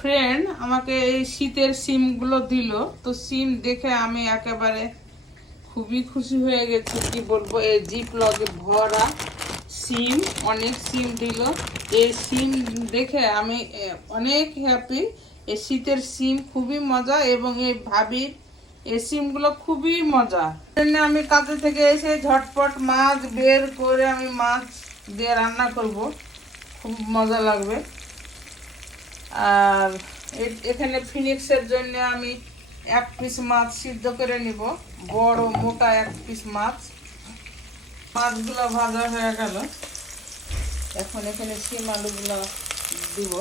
Friend আমাকে এই শীতের সিমগুলো দিল, তো সিম দেখে আমি একেবারে খুবই খুশি হয়ে গেছি। কি বলবো, এই জিপলকে ভরা সিম, অনেক সিম দিল। এই সিম দেখে আমি অনেক হ্যাপি। এই শীতের সিম খুবই মজা, এবং এই ভাবির এই সিমগুলো খুবই মজা। আমি কাজে থেকে এসে ঝটপট মাছ বের করে আমি মাছ দিয়ে রান্না করব, খুব মজা লাগবে। আর এখানে ফিনিক্সের জন্য আমি 1 পিস মাছ সিদ্ধ করে নিব, বড় মোটা 1 পিস মাছ। মাছগুলো ভাজা হয়ে গেল, এখন এখানে সিম আলুগুলো দিব,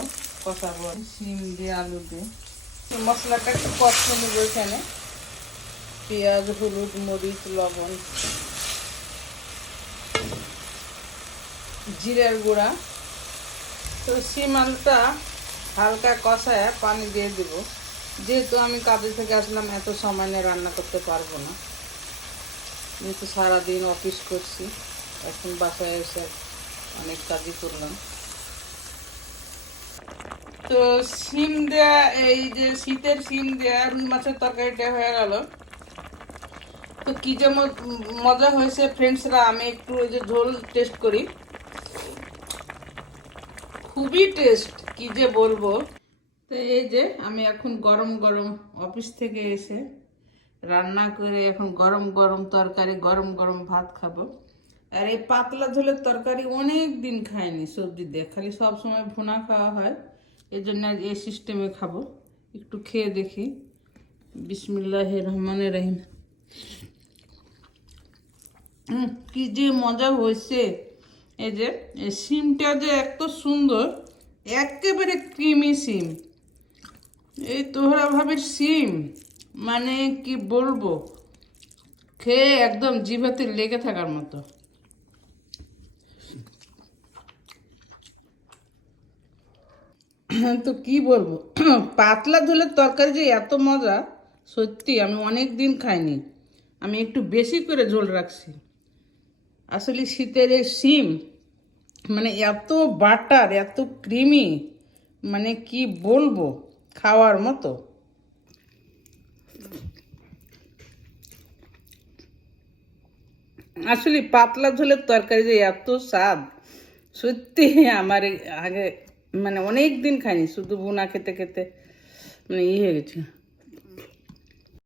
কষাবো সিম দিয়ে আলু দিয়ে। মশলাটা একটু কষে নেব, এখানে পেঁয়াজ, হলুদ, মরিচ, লবণ, জিরের গুঁড়া। তো সিম আলুটা হালকা কষায় পানি দিয়ে দিব, যেহেতু আমি কাজে থেকে আসলাম, এত সময় নিয়ে রান্না করতে পারবো না, যেহেতু সারাদিন অফিস করছি। এখন বাসায় এসে অনেক কাজই করলাম। তো সিম দেয়া, এই যে শীতের সিম দেয়া রুই মাছের তরকারিটা হয়ে গেল। তো কি যে মজা হয়েছে ফ্রেন্ডসরা, আমি একটু ওই যে ঝোল টেস্ট করি, খুবই টেস্ট, কি যে বলবো। তো এই যে আমি এখন গরম গরম অফিস থেকে এসে রান্না করে এখন গরম গরম তরকারি, গরম গরম ভাত খাবো। আর এই পাতলা ঝোলের তরকারি অনেক দিন খাইনি সবজি দিয়ে, খালি সব সময় ভুনা খাওয়া হয়, এই জন্য এই সিস্টেমে খাবো। একটু খেয়ে দেখি। বিসমিল্লাহির রহমানির রহিম। কি যে মজা হয়েছে। এই যে এই সিমটা যে এত সুন্দর, একেবারে ক্রিমি সিম। এই তোহরা ভাবির সিম, মানে কি বলবো, খেয়ে একদম জিভাতে লেগে থাকার মতো। তো কি বলবো, পাতলা ঝোলের তরকারি যে এত মজা, সত্যি আমি অনেক দিন খাইনি। আমি একটু বেশি করে ঝোল রাখছি। আসলে শীতের এই সিম, মানে এত বাটার, এত ক্রিমি, মানে কি বলবো, খাওয়ার মতো। আসলে পাতলা ঝোলের তরকারি যে এত স্বাদ, সত্যি আমার আগে মানে অনেক দিন খাইনি, শুধু ভুনা খেতে খেতে মানে হয়ে গেছে।